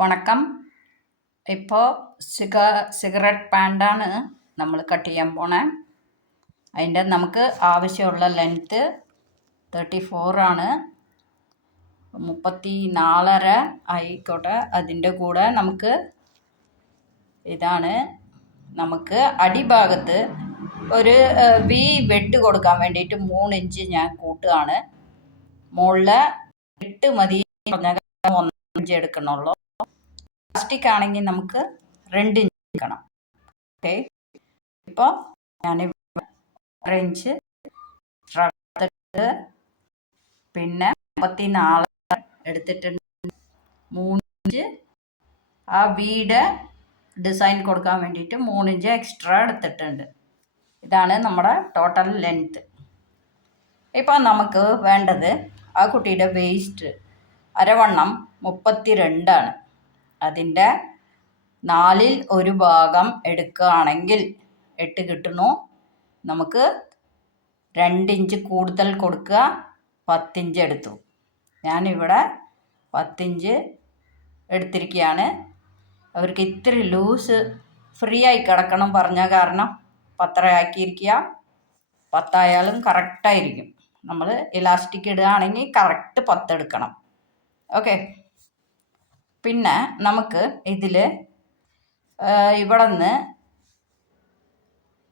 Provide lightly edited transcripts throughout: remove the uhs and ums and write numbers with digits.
വണക്കം. ഇപ്പോൾ സിഗരറ്റ് പാൻ്റാണ് നമ്മൾ കട്ട് ചെയ്യാൻ പോണേ. അതിൻ്റെ നമുക്ക് ആവശ്യമുള്ള ലെങ്ത്ത് 34 ആണ്. 34.5 ആയിക്കോട്ടെ. അതിൻ്റെ കൂടെ നമുക്ക് ഇതാണ് നമുക്ക് അടിഭാഗത്ത് ഒരു വി വെട്ട് കൊടുക്കാൻ വേണ്ടിയിട്ട് 3 ഇഞ്ച് ഞാൻ കൂട്ടുകയാണ്. മുകളിൽ 8 മതി, 1 ഇഞ്ച് എടുക്കണുള്ളൂ. പ്ലാസ്റ്റിക് ആണെങ്കിൽ നമുക്ക് 2 ഇഞ്ച് എടുക്കണം. ഓക്കെ, ഇപ്പോൾ ഞാൻ 1 ഇഞ്ച് എടുത്തിട്ട് പിന്നെ 34 എടുത്തിട്ടുണ്ട്. 3 ഇഞ്ച് ആ വീട് ഡിസൈൻ കൊടുക്കാൻ വേണ്ടിയിട്ട് 3 ഇഞ്ച് എക്സ്ട്രാ എടുത്തിട്ടുണ്ട്. ഇതാണ് നമ്മുടെ ടോട്ടൽ ലെങ്ത്ത്. ഇപ്പോൾ നമുക്ക് വേണ്ടത് ആ കുട്ടിയുടെ വേസ്റ്റ് അരവണ്ണം 32 ആണ്. അതിൻ്റെ 1/4 ഭാഗം എടുക്കുകയാണെങ്കിൽ 8 കിട്ടുന്നു. നമുക്ക് 2 ഇഞ്ച് കൂടുതൽ കൊടുക്കുക. 10 ഇഞ്ച് എടുത്തു. ഞാനിവിടെ 10 ഇഞ്ച് എടുത്തിരിക്കുകയാണ്. അവർക്ക് ഇത്തിരി ലൂസ് ഫ്രീ ആയി കിടക്കണം പറഞ്ഞ കാരണം 10 ആക്കിയിരിക്കുക. 10 ആയാലും കറക്റ്റായിരിക്കും. നമ്മൾ ഇലാസ്റ്റിക് ഇടുകയാണെങ്കിൽ കറക്റ്റ് 10 എടുക്കണം. ഓക്കെ, പിന്നെ നമുക്ക് ഇതിൽ ഇവിടെ നിന്ന്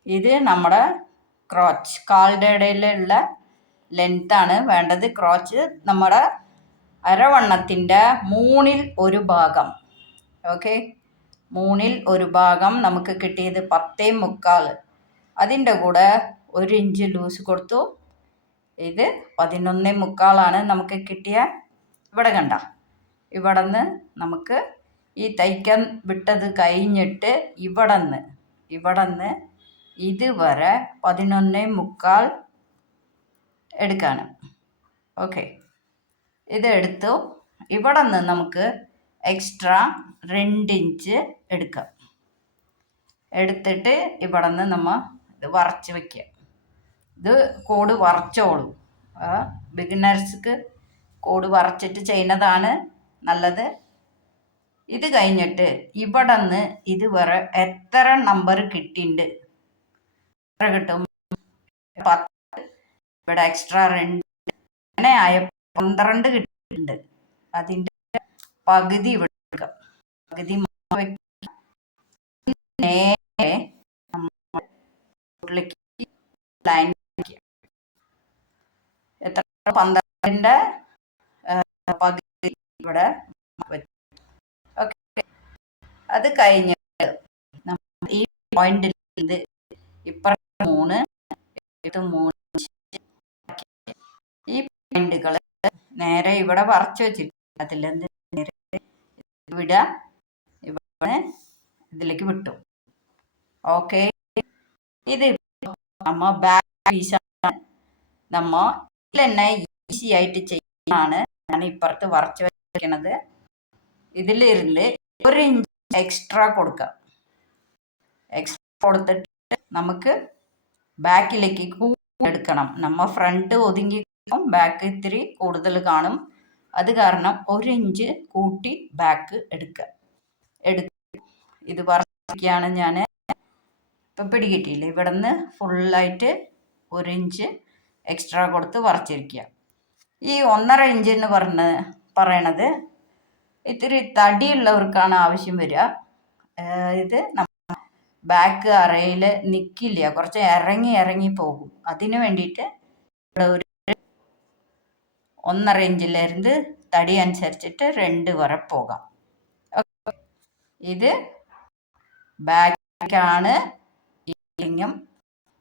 ഇത് നമ്മുടെ ക്രോച്ച് കാലിൻ്റെ ഇടയിലുള്ള ലെങ്ത്താണ് വേണ്ടത്. ക്രോച്ച് നമ്മുടെ അരവണ്ണത്തിൻ്റെ 1/3 ഭാഗം. ഓക്കെ, 1/3 ഭാഗം നമുക്ക് കിട്ടിയത് 10.75. അതിൻ്റെ കൂടെ 1 ഇഞ്ച് ലൂസ് കൊടുത്തു. ഇത് 11.75 നമുക്ക് കിട്ടിയ. ഇവിടെ കണ്ട, ഇവിടെ നിന്ന് നമുക്ക് ഈ തയ്ക്കാൻ വിട്ടത് കഴിഞ്ഞിട്ട് ഇവിടെ നിന്ന് ഇതുവരെ 11.75 എടുക്കാണ്. ഓക്കെ, ഇതെടുത്തു. ഇവിടെ നിന്ന് നമുക്ക് എക്സ്ട്രാ 2 ഇഞ്ച് എടുക്കാം. എടുത്തിട്ട് ഇവിടെ നിന്ന് നമ്മൾ ഇത് വരച്ച് വയ്ക്കുക. ഇത് കോഡ് വരച്ചോളൂ. ബിഗിനേഴ്സ്ക്ക് കോഡ് വരച്ചിട്ട് ചെയ്യുന്നതാണ് നല്ലത്. ഇത് കഴിഞ്ഞിട്ട് ഇവിടെ നിന്ന് ഇതുവരെ എത്ര നമ്പർ കിട്ടിയിട്ടുണ്ട്? എത്ര കിട്ടും? 10. ഇവിടെ എക്സ്ട്രാ 2, അങ്ങനെ ആയ 12 കിട്ടിയിട്ടുണ്ട്. അതിൻ്റെ പകുതി ഇവിടെ എടുക്കാം. പകുതി നേരെ ലൈൻ എത്ര? 12ൻ്റെ പകുതി ഇവിടെ. ഓക്കെ, അത് കഴിഞ്ഞിട്ട് ഈ പോയിന്റിൽ ഇത് ഇപ്പുറത്ത് 3 ഈ പോയിന്റുകൾ നേരെ ഇവിടെ വരച്ച് വെച്ചിട്ട് അതിലെന്ത് വിടുക, ഇവിടെ ഇതിലേക്ക് വിട്ടു. ഓക്കെ, ഇത് നമ്മ ബാക്ക് പീസാണ്. നമ്മ ഇതിൽ തന്നെ ഈസി ആയിട്ട് ചെയ്യുന്നതാണ് ഞാൻ ഇപ്പുറത്ത് വരച്ച് വെക്കുന്നത്. ഇതിലിരുന്ന് 1 ഇഞ്ച് എക്സ്ട്രാ കൊടുക്കാം. എക്സ്ട്രാ കൊടുത്തിട്ട് നമുക്ക് ബാക്കിലേക്ക് എടുക്കണം. നമ്മ ഫ്രണ്ട് ഒതുങ്ങി ബാക്ക് ഇത്തിരി കൂടുതൽ കാണും. അത് കാരണം 1 ഇഞ്ച് കൂട്ടി ബാക്ക് എടുക്കുക. ഇത് വരയ്ക്കുകയാണ് ഞാൻ. ഇപ്പം പിടികിട്ടിയില്ലേ? ഇവിടെ നിന്ന് ഫുള്ളായിട്ട് 1 ഇഞ്ച് എക്സ്ട്രാ കൊടുത്ത് വരച്ചിരിക്കുക. ഈ 1.5 ഇഞ്ച് എന്ന് പറയണത് ഇത്തിരി തടിയുള്ളവർക്കാണ് ആവശ്യം വരിക. ഇത് ബാക്ക് അറയിൽ നിൽക്കില്ല, കുറച്ച് ഇറങ്ങി പോകും. അതിന് വേണ്ടിയിട്ട് ഇവിടെ ഒരു 1.5 ഇഞ്ചിലിருந்து തടി അനുസരിച്ചിട്ട് 2 വരെ പോകാം. ഇത് ബാക്കാണ്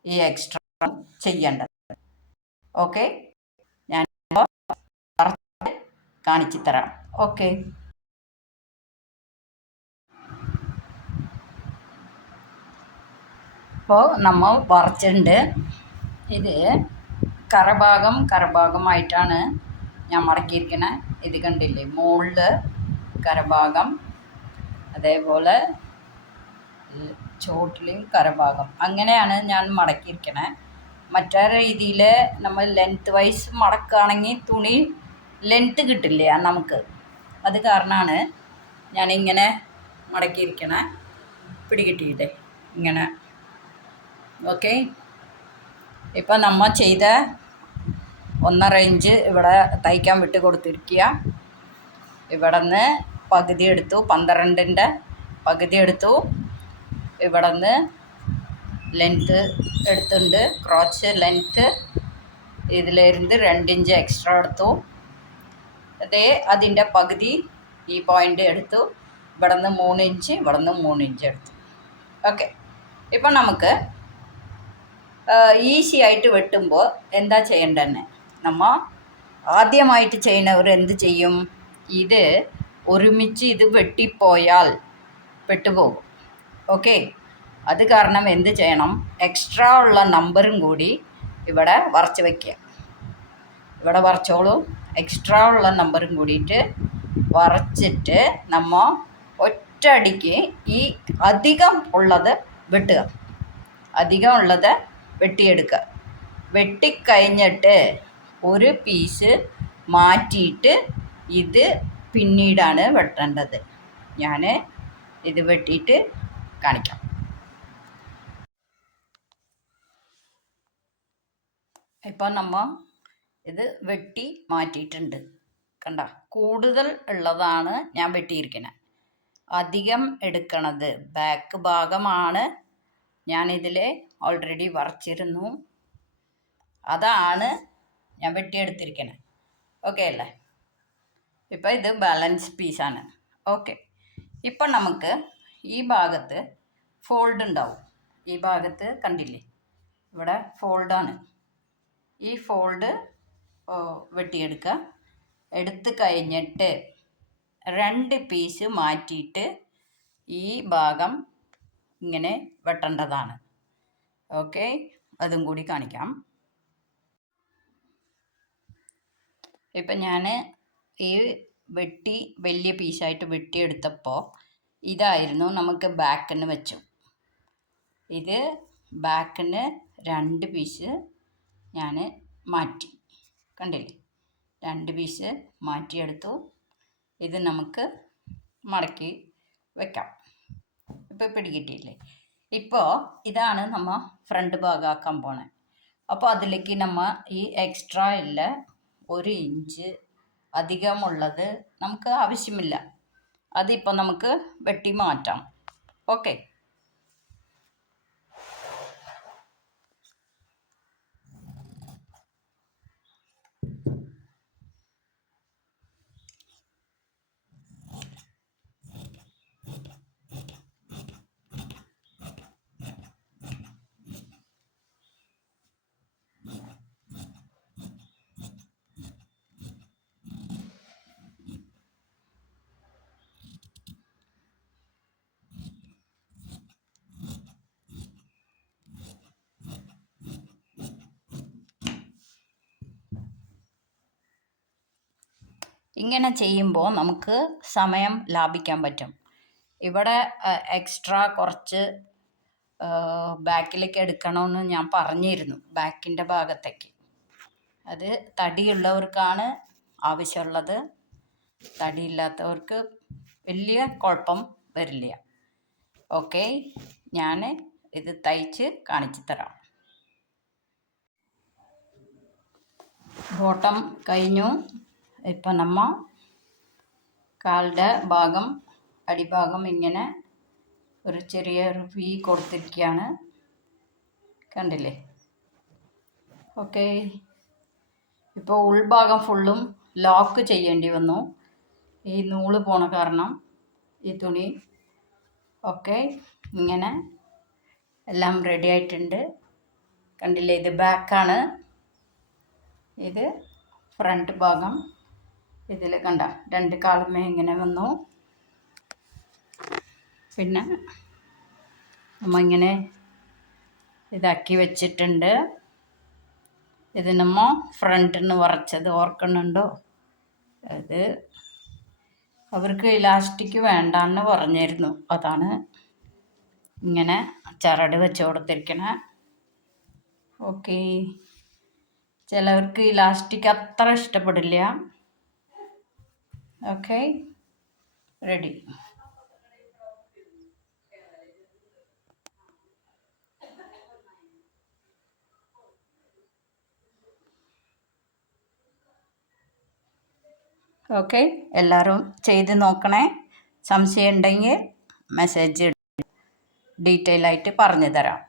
ഈ എക്സ്ട്രാ ചെയ്യേണ്ടത്. ഓക്കെ, ഞാൻ കാണിച്ചു തരാം. ഓക്കെ, ഇപ്പോൾ നമ്മൾ വരച്ചിട്ടുണ്ട്. ഇത് കരഭാഗമായിട്ടാണ് ഞാൻ മടക്കിയിരിക്കണേ. ഇത് കണ്ടില്ലേ? മുകളിൽ കരഭാഗം, അതേപോലെ ചോട്ടിലും കരഭാഗം, അങ്ങനെയാണ് ഞാൻ മടക്കിയിരിക്കണേ. മറ്റേ രീതിയിൽ നമ്മൾ ലെങ്ത് വൈസ് മടക്കുകയാണെങ്കിൽ തുണി ലെങ്ത്ത് കിട്ടില്ല നമുക്ക്. അത് കാരണമാണ് ഞാനിങ്ങനെ മടക്കിയിരിക്കണേ, പിടികിട്ടിയില്ലേ ഇങ്ങനെ. ഓക്കെ, ഇപ്പം നമ്മൾ ചെയ്ത 1.5 ഇഞ്ച് ഇവിടെ തയ്ക്കാൻ വിട്ട് കൊടുത്തിരിക്കുക. ഇവിടെ നിന്ന് പകുതി എടുത്തു, 12ൻ്റെ പകുതി എടുത്തു. ഇവിടെ നിന്ന് ലെങ്ത്ത് എടുത്തിട്ടുണ്ട്, ക്രോച്ച് ലെങ്ത്ത് ഇതിലിരുന്ന് 2 ഇഞ്ച് എക്സ്ട്രാ എടുത്തു. അതേ അതിൻ്റെ പകുതി ഈ പോയിൻ്റ് എടുത്തു. ഇവിടെ നിന്ന് 3 ഇഞ്ച്, ഇവിടെ നിന്ന് 3 ഇഞ്ച് എടുത്തു. ഓക്കെ, ഇപ്പം നമുക്ക് ഈസി ആയിട്ട് വെട്ടുമ്പോൾ എന്താ ചെയ്യേണ്ടതെന്ന് നമ്മൾ ആദ്യമായിട്ട് ചെയ്യുന്നവർ എന്ത് ചെയ്യും? ഇത് ഒരുമിച്ച് ഇത് വെട്ടിപ്പോയാൽ പെട്ടുപോകും. ഓക്കെ, അത് കാരണം എന്ത് ചെയ്യണം? എക്സ്ട്രാ ഉള്ള നമ്പറും കൂടി ഇവിടെ വരച്ച് വയ്ക്കുക. ഇവിടെ വരച്ചോളൂ. എക്സ്ട്രാ ഉള്ള നമ്പറും കൂടിയിട്ട് വരച്ചിട്ട് നമ്മൾ ഒറ്റയടിക്ക് ഈ അധികം ഉള്ളത് വെട്ടുക. അധികം ഉള്ളത് വെട്ടിയെടുക്കുക. വെട്ടിക്കഴിഞ്ഞിട്ട് ഒരു പീസ് മാറ്റിയിട്ട് ഇത് പിന്നീടാണ് വെട്ടേണ്ടത്. ഞാൻ ഇത് വെട്ടിയിട്ട് കാണിക്കാം. ഇപ്പം നമ്മൾ ഇത് വെട്ടി മാറ്റിയിട്ടുണ്ട്. കണ്ട, കൂടുതൽ ഉള്ളതാണ് ഞാൻ വെട്ടിയിരിക്കുന്നത്. അധികം എടുക്കണത് ബാക്ക് ഭാഗമാണ്. ഞാനിതിൽ ഓൾറെഡി വരച്ചിരുന്നു, അതാണ് ഞാൻ വെട്ടിയെടുത്തിരിക്കുന്നത്. ഓക്കെ അല്ലേ? ഇപ്പം ഇത് ബാലൻസ് പീസാണ്. ഓക്കെ, ഇപ്പം നമുക്ക് ഈ ഭാഗത്ത് ഫോൾഡ് ഉണ്ടാവും. ഈ ഭാഗത്ത് കണ്ടില്ലേ, ഇവിടെ ഫോൾഡാണ്. ഈ ഫോൾഡ് വെട്ടിയെടുക്കുക. എടുത്ത് കഴിഞ്ഞിട്ട് 2 പീസ് മാറ്റിയിട്ട് ഈ ഭാഗം ഇങ്ങനെ വെട്ടേണ്ടതാണ്. ഓക്കെ, അതും കൂടി കാണിക്കാം. ഇപ്പം ഞാൻ ഈ വെട്ടി വലിയ പീസായിട്ട് വെട്ടിയെടുത്തപ്പോൾ ഇതായിരുന്നു നമുക്ക് ബാക്കിന് വെച്ചു. ഇത് ബാക്കിന് 2 പീസ് ഞാൻ മാറ്റി. കണ്ടില്ലേ, 2 പീസ് മാറ്റിയെടുത്തു. ഇത് നമുക്ക് മടക്കി വെക്കാം. ഇപ്പോൾ പിടികിട്ടിയില്ലേ? ഇപ്പോൾ ഇതാണ് നമ്മൾ ഫ്രണ്ട് ഭാഗമാക്കാൻ പോണേ. അപ്പോൾ അതിലേക്ക് നമ്മൾ ഈ എക്സ്ട്രാ ഉള്ള 1 ഇഞ്ച് അധികമുള്ളത് നമുക്ക് ആവശ്യമില്ല. അതിപ്പോൾ നമുക്ക് വെട്ടി മാറ്റാം. ഓക്കെ, ഇങ്ങനെ ചെയ്യുമ്പോൾ നമുക്ക് സമയം ലാഭിക്കാൻ പറ്റും. ഇവിടെ എക്സ്ട്രാ കുറച്ച് ബാക്കിലേക്ക് എടുക്കണമെന്ന് ഞാൻ പറഞ്ഞിരുന്നു, ബാക്കിൻ്റെ ഭാഗത്തേക്ക്. അത് തടിയുള്ളവർക്കാണ് ആവശ്യമുള്ളത്. തടിയില്ലാത്തവർക്ക് വലിയ കുഴപ്പം വരില്ല. ഓക്കെ, ഞാൻ ഇത് തയ്ച്ച് കാണിച്ചു തരാം. ബോട്ടം കഴിഞ്ഞു. ഇപ്പം നമ്മൾ കാലിൻ്റെ ഭാഗം, അടിഭാഗം ഇങ്ങനെ ഒരു ചെറിയൊരു വി കൊടുത്തിരിക്കുകയാണ്. കണ്ടില്ലേ? ഓക്കെ, ഇപ്പോൾ ഉൾഭാഗം ഫുള്ളും ലോക്ക് ചെയ്യേണ്ടി വന്നു, ഈ നൂല് പോണ കാരണം. ഈ തുണി ഓക്കെ, ഇങ്ങനെ എല്ലാം റെഡി ആയിട്ടുണ്ട്. കണ്ടില്ലേ, ഇത് ബാക്കാണ്, ഇത് ഫ്രണ്ട് ഭാഗം. ഇതിൽ കണ്ട 2 കാലുമേ ഇങ്ങനെ വന്നു. പിന്നെ നമ്മൾ ഇങ്ങനെ ഇതാക്കി വെച്ചിട്ടുണ്ട്. ഇത് നമ്മൾ ഫ്രണ്ടിൽ നിന്ന് വരച്ചത് ഓർക്കുന്നുണ്ടോ? അത് അവർക്ക് ഇലാസ്റ്റിക് വേണ്ടാന്ന് പറഞ്ഞിരുന്നു, അതാണ് ഇങ്ങനെ ചരട് വെച്ച് കൊടുത്തിരിക്കണേ. ഓക്കെ, ചിലവർക്ക് ഇലാസ്റ്റിക് അത്ര ഇഷ്ടപ്പെടില്ല. Okay, ready. ഓക്കെ, എല്ലാവരും ചെയ്ത് നോക്കണേ. സംശയം ഉണ്ടെങ്കിൽ മെസ്സേജ് ഡീറ്റെയിൽ ആയിട്ട് പറഞ്ഞു തരാം.